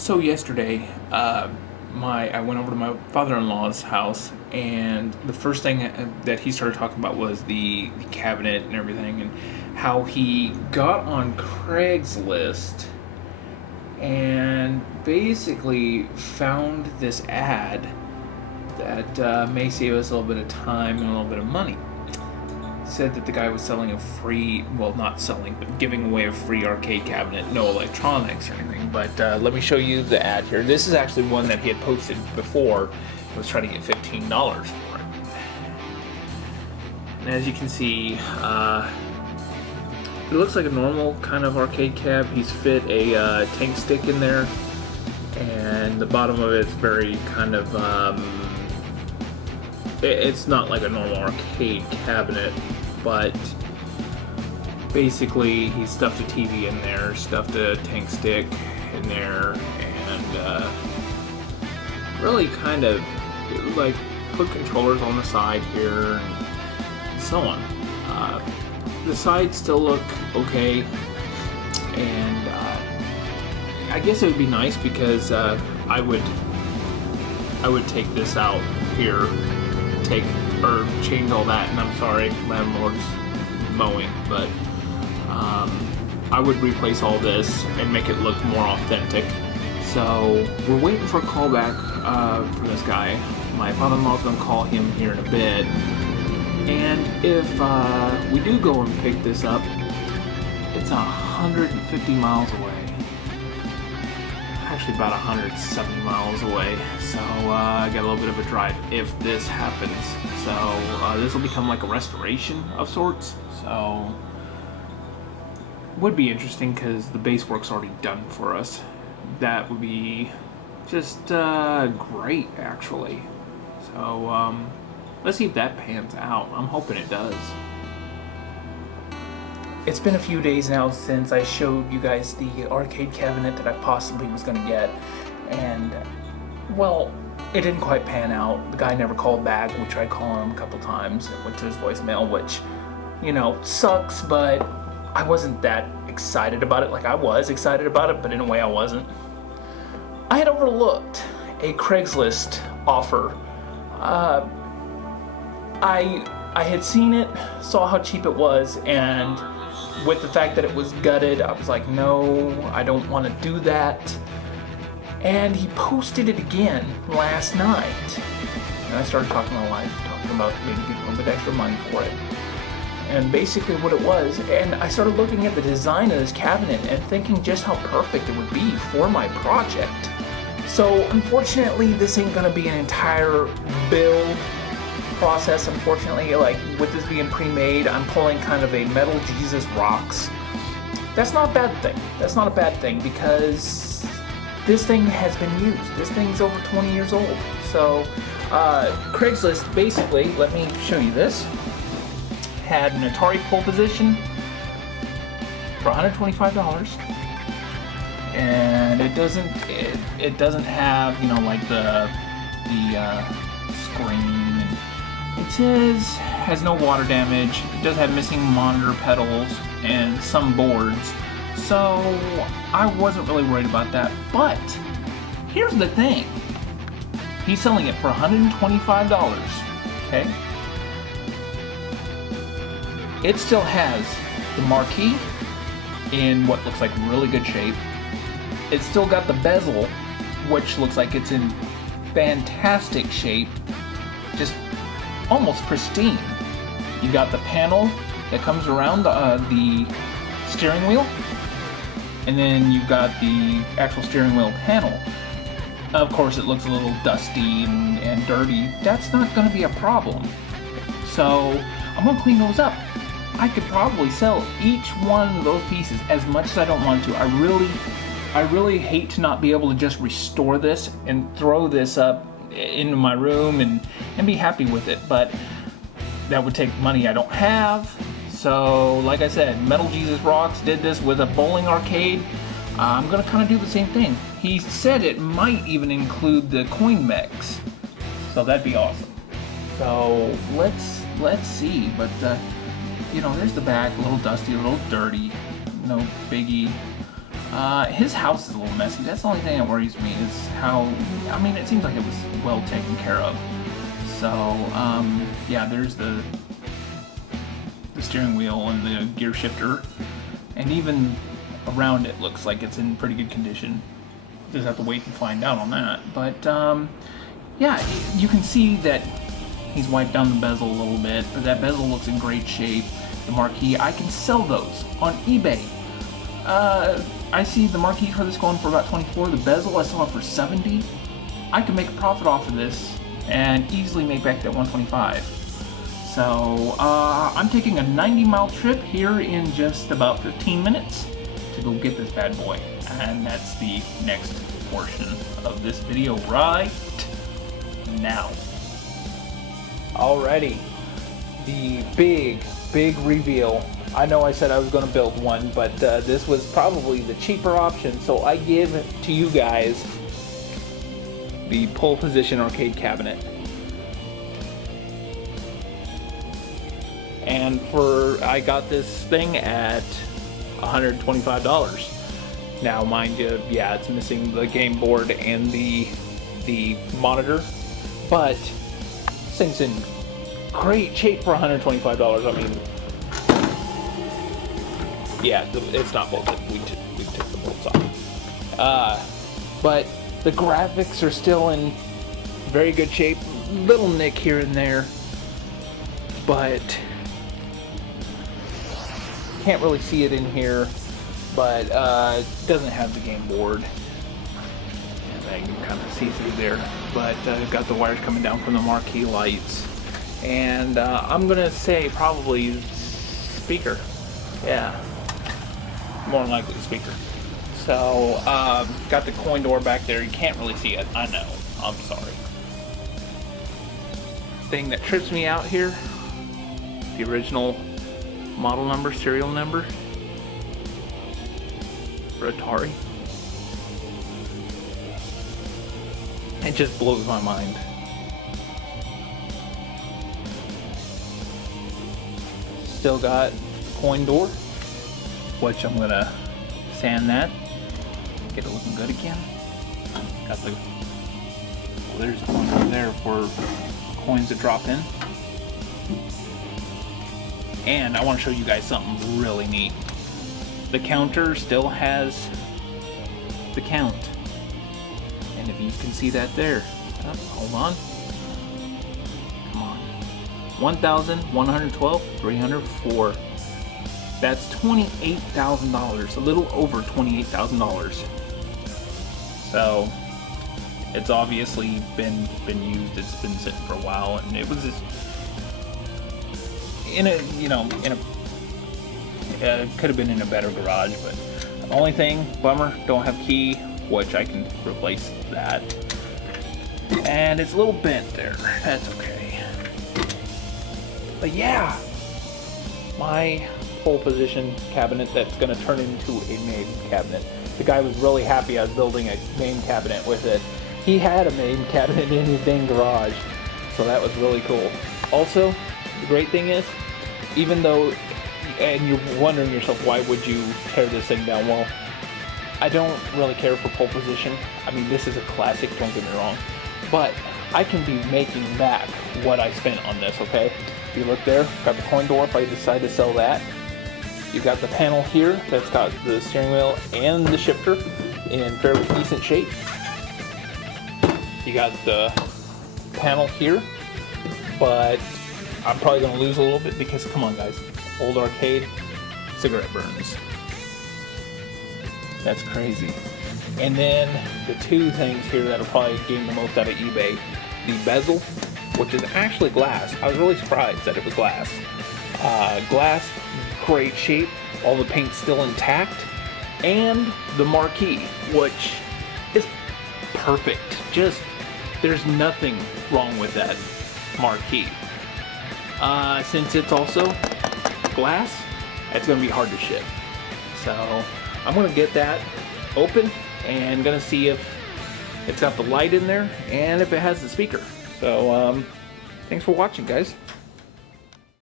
So yesterday, I went over to my father-in-law's house, and the first thing that he started talking about was the cabinet and everything, and how he got on Craigslist and basically found this ad that may save us a little bit of time and a little bit of money. Said that the guy was selling a free, well, not selling, but giving away a free arcade cabinet, no electronics or anything. But let me show you the ad here. This is actually one that he had posted before. He was trying to get $15 for it. And as you can see, it looks like a normal kind of arcade cab. He's fit a tank stick in there, and the bottom of it's very kind of, it's not like a normal arcade cabinet, but basically he stuffed a TV in there, stuffed a tank stick in there, and really kind of like put controllers on the side here and so on. The sides still look okay, and I guess it would be nice because I would take this out here, change all that, and I'm sorry, landlord's mowing, but I would replace all this and make it look more authentic. So we're waiting for a call back from this guy. My father-in-law's gonna call him here in a bit, and if we do go and pick this up, it's 150 miles away. Actually about 170 miles away, so I got a little bit of a drive if this happens. So this will become like a restoration of sorts, so would be interesting because the base work's already done for us. That would be just great, actually. So let's see if that pans out. I'm hoping it does. It's been a few days now since I showed you guys the arcade cabinet that I possibly was going to get, and well, it didn't quite pan out. The guy never called back. We tried calling him a couple times. It went to his voicemail, which, you know, sucks, but I wasn't that excited about it. Like, I was excited about it, but in a way I wasn't. I had overlooked a Craigslist offer. I had seen it, saw how cheap it was, and with the fact that it was gutted, I was like, no, I don't want to do that. And he posted it again last night. And I started talking to my wife, talking about maybe getting a little bit extra money for it. And basically what it was, and I started looking at the design of this cabinet and thinking just how perfect it would be for my project. So unfortunately, this ain't gonna be an entire build process. Unfortunately, like with this being pre-made, I'm pulling kind of a metal Jesus rocks. That's not a bad thing. That's not a bad thing because this thing has been used. This thing's over 20 years old. So Craigslist basically, let me show you this, had an Atari pole position for $125, and it doesn't have, you know, like the screen. It says has no water damage. It does have missing monitor pedals and some boards, so I wasn't really worried about that. But here's the thing: he's selling it for $125. Okay, it still has the marquee in what looks like really good shape. It's still got the bezel, which looks like it's in fantastic shape, just almost pristine. You got the panel that comes around the steering wheel, and then you've got the actual steering wheel panel. Of course, it looks a little dusty and dirty. That's not going to be a problem. So I'm going to clean those up. I could probably sell each one of those pieces as much as I don't want to. I really hate to not be able to just restore this and throw this up into my room and be happy with it, but that would take money I don't have. So like I said, Metal Jesus Rocks did this with a bowling arcade. I'm gonna kind of do the same thing. He said it might even include the coin mechs, so that'd be awesome. So let's see. But you know, there's the back, a little dusty, a little dirty, no biggie. His house is a little messy. That's the only thing that worries me is how, I mean, it seems like it was well taken care of. So, yeah, there's the steering wheel and the gear shifter, and even around it looks like it's in pretty good condition. Just have to wait and find out on that. But, yeah, you can see that he's wiped down the bezel a little bit, but that bezel looks in great shape. The marquee, I can sell those on eBay. I see the marquee for this going for about 24. The bezel I saw it for 70. I can make a profit off of this and easily make back that 125. So I'm taking a 90-mile trip here in just about 15 minutes to go get this bad boy, and that's the next portion of this video right now. Alrighty, the big reveal. I know I said I was going to build one, but this was probably the cheaper option, so I give to you guys the pole position arcade cabinet. And I got this thing at $125. Now, mind you, yeah, it's missing the game board and the monitor, but this thing's in great shape for $125. I mean, yeah, it's not bolted. We took the bolts off. But the graphics are still in very good shape. Little nick here and there, but can't really see it in here. But it doesn't have the game board. And you can kind of see through there. But got the wires coming down from the marquee lights. And I'm gonna say probably speaker. Yeah. More than likely speaker. So, got the coin door back there. You can't really see it. I know. I'm sorry. Thing that trips me out here, the original model number, serial number for Atari. It just blows my mind. Still got the coin door, which I'm gonna sand that, get it looking good again. Got the, well, there's the one right there for coins to drop in. And I want to show you guys something really neat. The counter still has the count. And if you can see that there, oh, hold on. Come on. 1,112, 304. That's $28,000, a little over $28,000. So it's obviously been used. It's been sitting for a while, and it was just could have been in a better garage. But the only thing, bummer, don't have key, which I can replace that. And it's a little bent there. That's okay. But yeah, my pole position cabinet that's going to turn into a Mame cabinet. The guy was really happy I was building a Mame cabinet with it. He had a Mame cabinet in his dang garage, so that was really cool. Also, the great thing is, even though, and you're wondering yourself, why would you tear this thing down? Well, I don't really care for pole position. I mean, this is a classic, don't get me wrong, but I can be making back what I spent on this, okay? If you look there, got the coin door if I decide to sell that. You've got the panel here that's got the steering wheel and the shifter in fairly decent shape. You got the panel here, but I'm probably going to lose a little bit because, come on guys, old arcade, cigarette burns. That's crazy. And then the two things here that'll probably gain the most out of eBay, the bezel, which is actually glass. I was really surprised that it was glass. Glass, great shape, all the paint's still intact, and the marquee, which is perfect. Just, there's nothing wrong with that marquee. Since it's also glass, it's going to be hard to ship. So I'm going to get that open and going to see if it's got the light in there and if it has the speaker. So thanks for watching, guys.